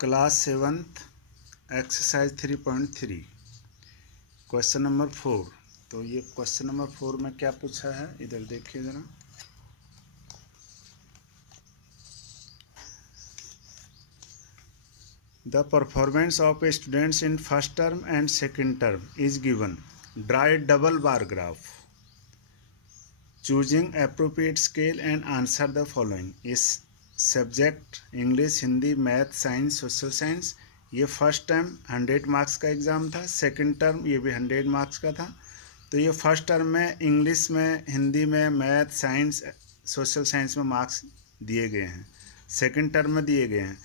Class 7th exercise 3.3 question number 4। तो ये question number 4 में क्या पूछा है, इधर देखिए जरा। The performance of students in first term and second term is given. Draw a double bar graph choosing appropriate scale and answer the following. इस subject English, Hindi, math, science, social science, ये first term 100 marks का exam था। Second term ये भी 100 marks का था। तो ये फर्स्ट टर्म में इंग्लिश में, हिंदी में, मैथ, साइंस, सोशल साइंस में मार्क्स दिए गए हैं, सेकंड टर्म में दिए गए हैं।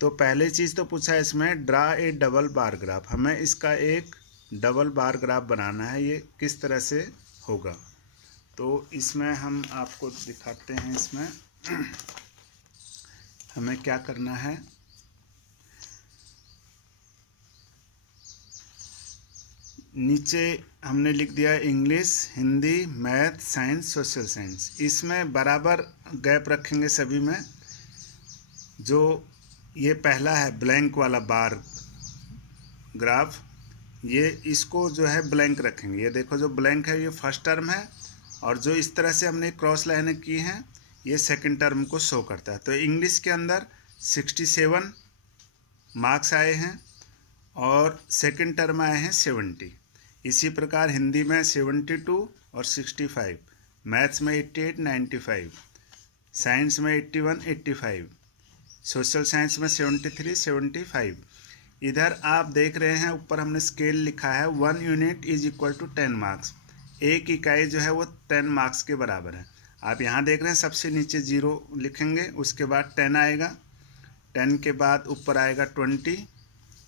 तो पहले चीज़ तो पूछा है इसमें, draw a double bar graph. हमें इसका एक डबल बार ग्राफ बनाना है, ये किस तरह से होगा। तो इसमें हम आपको दिखाते हैं। इसमें हमें क्या करना है, नीचे हमने लिख दिया English, Hindi, math, science, social science. इसमें बराबर गैप रखेंगे सभी में। जो ये पहला है ब्लैंक वाला बार ग्राफ, ये इसको जो है ब्लैंक रखेंगे। ये देखो जो ब्लैंक है ये फर्स्ट टर्म है, और जो इस तरह से हमने क्रॉस लाइनें की हैं ये सेकंड टर्म को शो करता है। तो इंग्लिश के अंदर 67 मार्क्स आए हैं और सेकंड टर्म आए हैं 70। इसी प्रकार हिंदी में 72 और 65, मैथ्स में 88, 95, साइंस में 81, 85, सोशल साइंस में 73, 75। इधर आप देख रहे हैं ऊपर हमने स्केल लिखा है 1 unit is equal to 10 marks. एक इकाई जो है वो 10 मार्क्स के बराबर है। आप यहाँ देख रहे हैं सबसे नीचे 0 लिखेंगे, उसके बाद 10 आएगा, 10 के बाद ऊपर आएगा 20,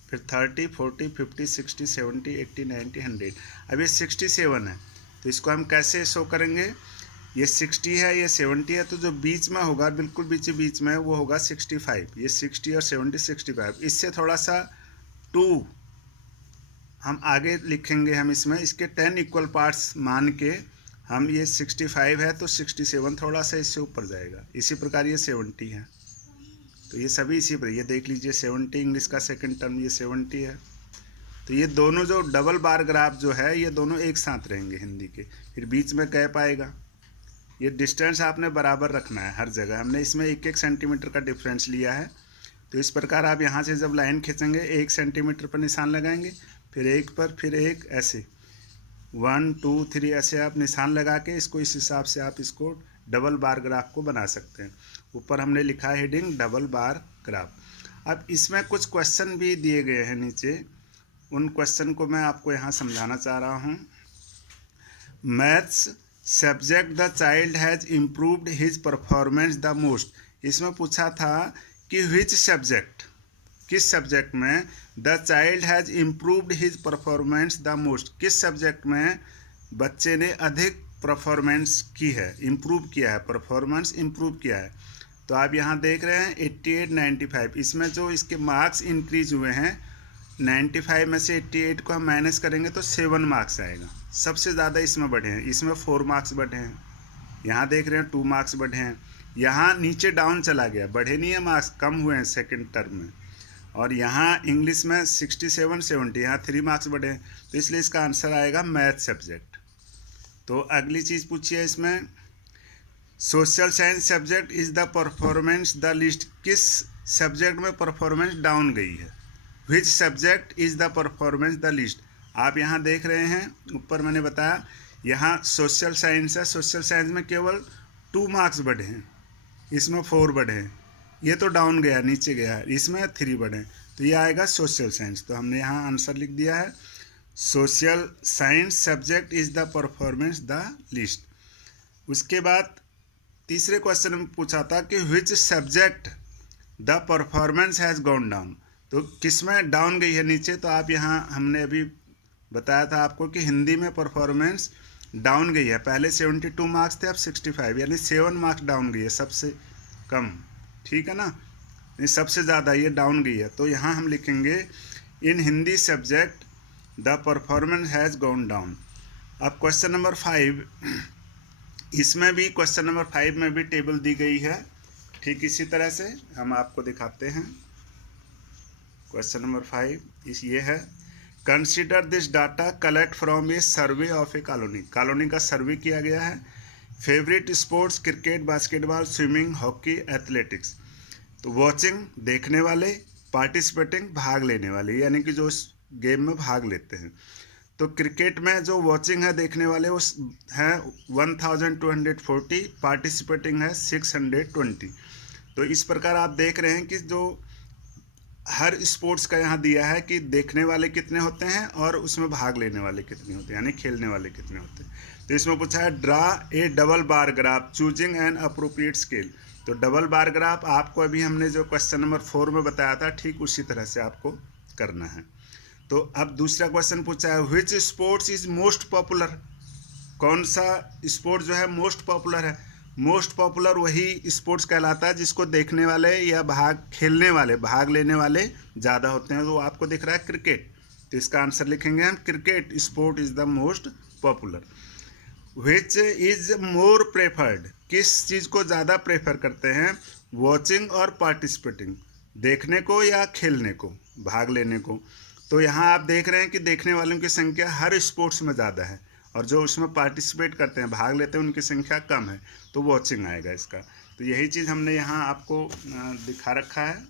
फिर 30, 40, 50, 60, 70, 80, 90, 100। अब ये 67 है, तो इसको हम कैसे शो करेंगे। ये 60 है, ये 70 है, तो जो बीच में होगा, बिल्कुल बीच में वो होगा 65। ये 60 और 70, 65। इससे थोड़ा सा 2 हम आगे लिखेंगे। हम इसमें इसके 10 इक्वल पार्ट्स मान के हम, ये 65 है तो 67 थोड़ा सा इससे ऊपर जाएगा। इसी प्रकार ये 70 है, तो ये सभी इसी पर, ये देख लीजिए 70 इंग्लिश का सेकंड टर्म, ये 70 है। तो ये दोनों जो डबल बार ग्राफ जो है ये दोनों एक साथ रहेंगे हिंदी के। फिर बीच में गैप आएगा। ये डिस्टेंस आपने बराबर रखना है हर जगह। हमने इसमें 1-1 सेंटीमीटर का डिफरेंस लिया है। तो इस प्रकार आप यहाँ से जब लाइन खींचेंगे 1 सेंटीमीटर पर निशान लगाएंगे, फिर 1 पर, फिर 1, ऐसे 1, 2, 3 ऐसे आप निशान लगा के इसको, इस हिसाब से आप इसको डबल बार ग्राफ को बना सकते हैं। ऊपर हमने लिखा है हेडिंग डबल बार ग्राफ। अब इसमें कुछ क्वेश्चन भी दिए गए हैं नीचे, उन क्वेश्चन को मैं आपको यहाँ समझाना चाह रहा हूँ। Maths subject the child has improved his performance the most. इसमें पूछा था कि विच सब्जेक्ट, किस सब्जेक्ट में the child has improved his performance the most, किस सब्जेक्ट में बच्चे ने अधिक परफॉर्मेंस की है, इम्प्रूव किया है, परफॉर्मेंस इम्प्रूव किया है। तो आप यहाँ देख रहे हैं 88, 95। इसमें जो इसके मार्क्स इंक्रीज हुए हैं, 95 में से 88 को हम माइनस करेंगे तो 7 मार्क्स आएगा। सबसे ज़्यादा इसमें बढ़े हैं, इसमें 4 मार्क्स बढ़े हैं। यहाँ देख रहे हैं 2 मार्क्स बढ़े हैं। यहाँ नीचे डाउन चला गया, बढ़े नहीं है मार्क्स, कम हुए हैं सेकंड टर्म में। और यहाँ इंग्लिश में 67, 70, यहाँ 3 मार्क्स बढ़े हैं। तो इसलिए इसका आंसर आएगा मैथ सब्जेक्ट। तो अगली चीज़ पूछिए इसमें, social science subject is the performance the list. किस सब्जेक्ट में परफॉर्मेंस डाउन गई है, which subject is the performance the list. आप यहाँ देख रहे हैं ऊपर मैंने बताया, यहाँ सोशल साइंस है, सोशल साइंस में केवल 2 मार्क्स बढ़े हैं, इसमें 4 बढ़े हैं। ये तो डाउन गया, नीचे गया है, इसमें 3 बढ़े हैं। तो ये आएगा सोशल साइंस। तो हमने यहाँ आंसर लिख दिया है, social science subject is the performance the list. उसके बाद तीसरे क्वेश्चन में पूछा था कि which subject the performance has gone down. तो किस में डाउन गई है नीचे। तो आप यहाँ, हमने अभी बताया था आपको कि हिंदी में परफॉर्मेंस डाउन गई है। पहले 72 मार्क्स थे, अब 65, यानी 7 मार्क्स डाउन गई है, सबसे कम, ठीक है ना। ये सबसे ज़्यादा ये डाउन गई है। तो यहाँ हम लिखेंगे in Hindi subject the performance has gone down. अब क्वेश्चन नंबर 5, इसमें भी क्वेश्चन नंबर 5 में भी टेबल दी गई है, ठीक इसी तरह से हम आपको दिखाते हैं। क्वेश्चन नंबर 5 इस ये है, consider this data collect from A survey of A colony. Colony का सर्वे किया गया है। Favourite sports cricket, basketball, swimming, hockey, athletics. तो वॉचिंग देखने वाले, पार्टिसिपेटिंग भाग लेने वाले, यानी कि जो इस गेम में भाग लेते हैं। तो क्रिकेट में जो वॉचिंग है देखने वाले वो है 1240, पार्टिसिपेटिंग है 620। तो इस प्रकार आप देख रहे हैं कि जो हर स्पोर्ट्स का यहाँ दिया है कि देखने वाले कितने होते हैं और उसमें भाग लेने वाले कितने होते हैं, यानी खेलने वाले कितने होते हैं। तो इसमें पूछा है draw a double bar graph choosing an appropriate scale. तो डबल बार ग्राफ आपको अभी हमने जो क्वेश्चन नंबर 4 में बताया था ठीक उसी तरह से आपको करना है। तो अब दूसरा क्वेश्चन पूछा है which sports is most popular. कौन सा स्पोर्ट जो है मोस्ट पॉपुलर है। मोस्ट पॉपुलर वही स्पोर्ट्स कहलाता है जिसको देखने वाले या खेलने वाले, भाग लेने वाले ज़्यादा होते हैं। तो आपको दिख रहा है क्रिकेट, तो इसका आंसर लिखेंगे हम cricket sport is the most popular. Which is more preferred, किस चीज़ को ज़्यादा प्रेफर करते हैं, वॉचिंग और पार्टिसिपेटिंग, देखने को या खेलने को, भाग लेने को। तो यहाँ आप देख रहे हैं कि देखने वालों की संख्या हर स्पोर्ट्स में ज़्यादा है और जो उसमें पार्टिसिपेट करते हैं, भाग लेते हैं, उनकी संख्या कम है, तो वॉचिंग आएगा इसका। तो यही चीज़ हमने यहाँ आपको दिखा रखा है।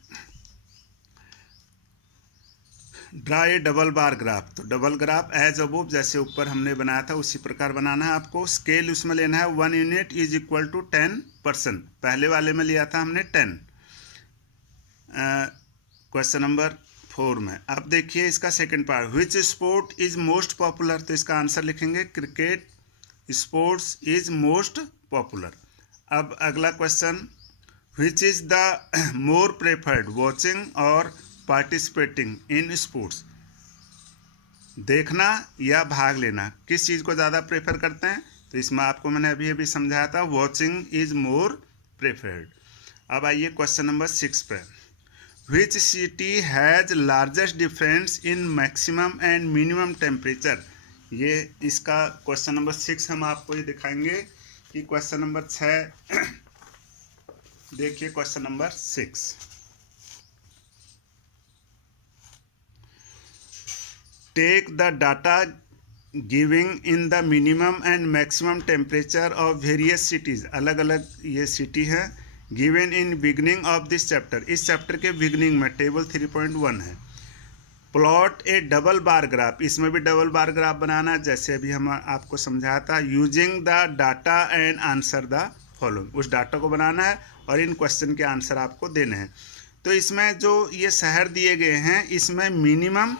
Draw a double bar graph. तो डबल ग्राफ एज अबोव, जैसे ऊपर हमने बनाया था उसी प्रकार बनाना है आपको। स्केल उसमें लेना है 1 यूनिट इज इक्वल टू 10%। पहले वाले में लिया था हमने 10, क्वेश्चन नंबर 4 में। अब देखिए इसका second part, which sport is most popular. तो इसका आंसर लिखेंगे cricket sports is most popular. अब अगला question, which is the more preferred, watching और पार्टिसिपेटिंग इन स्पोर्ट्स, देखना या भाग लेना, किस चीज़ को ज़्यादा प्रेफर करते हैं। तो इसमें आपको मैंने अभी अभी समझाया था वॉचिंग इज मोर प्रेफर्ड। अब आइए क्वेश्चन नंबर 6 पे, which city has largest difference in maximum and minimum temperature. ये इसका क्वेश्चन नंबर 6 हम आपको ये दिखाएंगे कि क्वेश्चन नंबर 6 देखिए question number 6, take the data giving in the minimum and maximum temperature of various cities. अलग अलग ये सिटी है, given in beginning of this chapter, इस चैप्टर के बिगनिंग में टेबल 3.1 है। Plot a double bar graph, इसमें भी डबल बार ग्राफ बनाना जैसे अभी हम आपको समझाया था। Using the data and answer the following, उस डाटा को बनाना है और इन क्वेश्चन के आंसर आपको देने हैं। तो इसमें जो ये शहर दिए गए हैं इसमें मिनिमम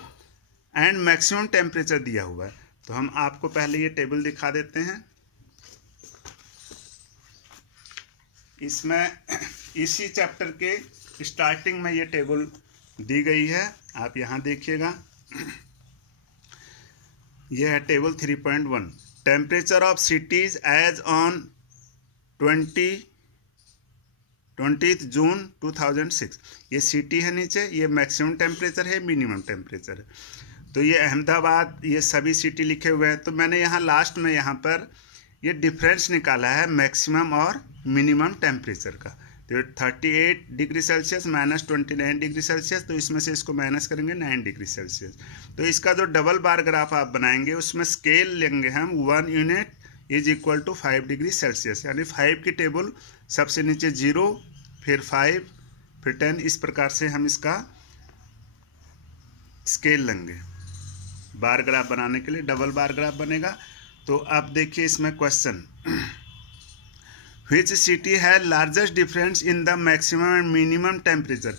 एंड मैक्सिमम टेम्परेचर दिया हुआ है। तो हम आपको पहले ये टेबल दिखा देते हैं। इसमें इसी चैप्टर के स्टार्टिंग में ये टेबल दी गई है, आप यहाँ देखिएगा। यह है table 3.1, temperature of cities as on 20 June 2006। ये सिटी है नीचे, ये मैक्सिमम टेम्परेचर है, मिनिमम टेम्परेचर है। तो ये अहमदाबाद, ये सभी सिटी लिखे हुए हैं। तो मैंने यहाँ लास्ट में यहाँ पर ये डिफरेंस निकाला है मैक्सिमम और मिनिमम टेम्परेचर का। तो 38 degree Celsius minus 29 degree Celsius, तो इसमें से इसको माइनस करेंगे 9 डिग्री सेल्सियस। तो इसका जो डबल बार ग्राफ आप बनाएंगे उसमें स्केल लेंगे हम 1 unit is equal to 5 degree Celsius, यानी 5 की टेबल सबसे नीचे 0, फिर 5, फिर 10, इस प्रकार से हम इसका स्केल लेंगे बार ग्राफ बनाने के लिए। डबल बार ग्राफ बनेगा। तो अब देखिए इसमें क्वेश्चन, व्हिच सिटी है largest difference in the maximum and minimum temperature,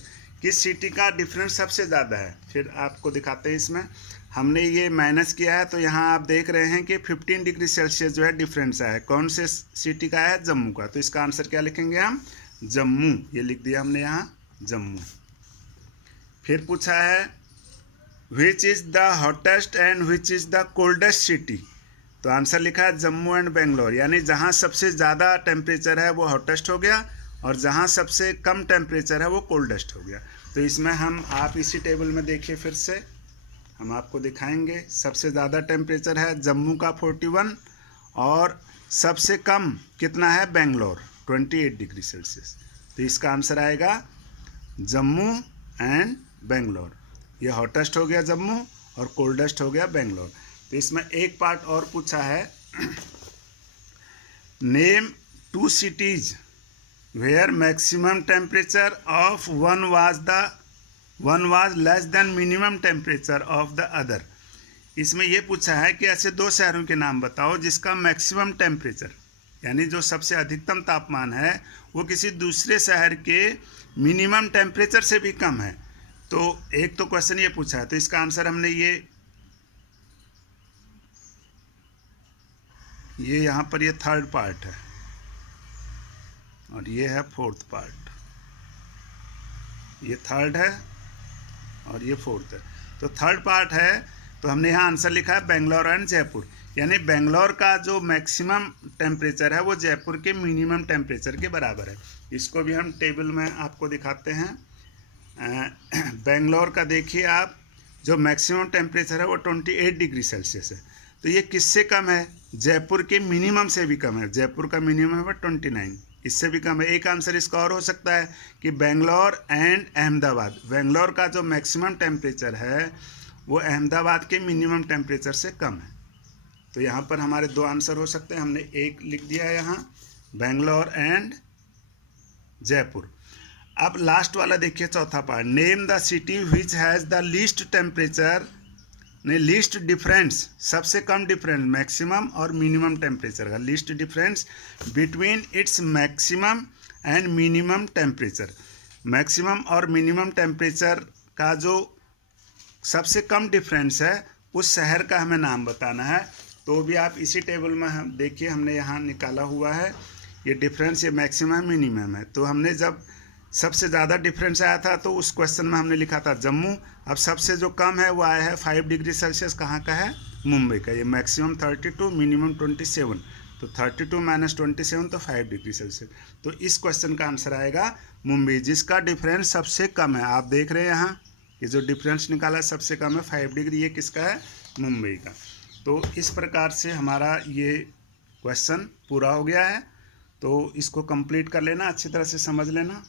किस सिटी का डिफरेंस सबसे ज़्यादा है। फिर आपको दिखाते हैं, इसमें हमने ये माइनस किया है। तो यहाँ आप देख रहे हैं कि 15 डिग्री सेल्सियस जो है डिफरेंस है। कौन से सिटी का है, जम्मू का। तो इसका आंसर क्या लिखेंगे हम, जम्मू, ये लिख दिया हमने यहाँ जम्मू। फिर पूछा है which is the hottest and which is the coldest city. तो आंसर लिखा है जम्मू एंड बेंगलोर, यानी जहाँ सबसे ज़्यादा टेम्परेचर है वो हॉटेस्ट हो गया और जहाँ सबसे कम टेम्परेचर है वो कोल्डेस्ट हो गया। तो इसमें हम आप इसी टेबल में देखिए, फिर से हम आपको दिखाएंगे। सबसे ज़्यादा टेम्परेचर है जम्मू का 41 और सबसे कम कितना है, बेंगलोर 28 डिग्री सेल्सियस। तो इसका आंसर आएगा जम्मू एंड बेंगलोर। ये हॉटेस्ट हो गया जम्मू और कोल्डेस्ट हो गया बेंगलोर। तो इसमें एक पार्ट और पूछा है, name 2 cities where maximum temperature of one was less than minimum temperature of the other। इसमें यह पूछा है कि ऐसे 2 शहरों के नाम बताओ जिसका मैक्सिमम टेम्परेचर यानी जो सबसे अधिकतम तापमान है वो किसी दूसरे शहर के मिनिमम टेम्परेचर से भी कम है। तो एक तो क्वेश्चन ये पूछा है, तो इसका आंसर हमने ये यहाँ पर ये थर्ड पार्ट है और ये है फोर्थ पार्ट। ये थर्ड है और ये फोर्थ है। तो थर्ड पार्ट है तो हमने यहाँ आंसर लिखा है बेंगलोर एंड जयपुर, यानी बेंगलोर का जो मैक्सिमम टेम्परेचर है वो जयपुर के मिनिमम टेम्परेचर के बराबर है। इसको भी हम टेबल में आपको दिखाते हैं। बेंगलोर का देखिए आप, जो मैक्सिमम टेम्परेचर है वो 28 डिग्री सेल्सियस है। तो ये किससे कम है? जयपुर के मिनिमम से भी कम है। जयपुर का मिनिमम है 29, इससे भी कम है। एक आंसर इसका और हो सकता है कि बेंगलोर एंड अहमदाबाद। बेंगलोर का जो मैक्सिमम टेम्परेचर है वो अहमदाबाद के मिनिमम टेम्परेचर से कम है। तो यहाँ पर हमारे 2 आंसर हो सकते हैं। हमने एक लिख दिया है यहाँ, बेंगलोर एंड जयपुर। अब लास्ट वाला देखिए, चौथा part, name the city which has the least temperature, नहीं लीस्ट डिफरेंस, सबसे कम डिफरेंस मैक्सिमम और मिनिमम टेम्परेचर का least difference between its maximum and minimum temperature. Maximum और मिनिमम टेम्परेचर का जो सबसे कम डिफरेंस है उस शहर का हमें नाम बताना है। तो भी आप इसी टेबल में हम देखिए, हमने यहाँ निकाला हुआ है ये डिफरेंस, ये मैक्सिमम मिनिमम है। तो हमने जब सबसे ज़्यादा डिफरेंस आया था तो उस क्वेश्चन में हमने लिखा था जम्मू। अब सबसे जो कम है वो आया है 5 डिग्री सेल्सियस, कहाँ का है? मुंबई का। ये मैक्सिमम 32, मिनिमम 27। तो 32 - 27 तो 5 डिग्री सेल्सियस। तो इस क्वेश्चन का आंसर आएगा मुंबई, जिसका डिफरेंस सबसे कम है। आप देख रहे हैं यहाँ ये जो डिफरेंस निकाला है सबसे कम है 5 डिग्री, ये किसका है? मुंबई का। तो इस प्रकार से हमारा ये क्वेश्चन पूरा हो गया है। तो इसको कंप्लीट कर लेना, अच्छी तरह से समझ लेना।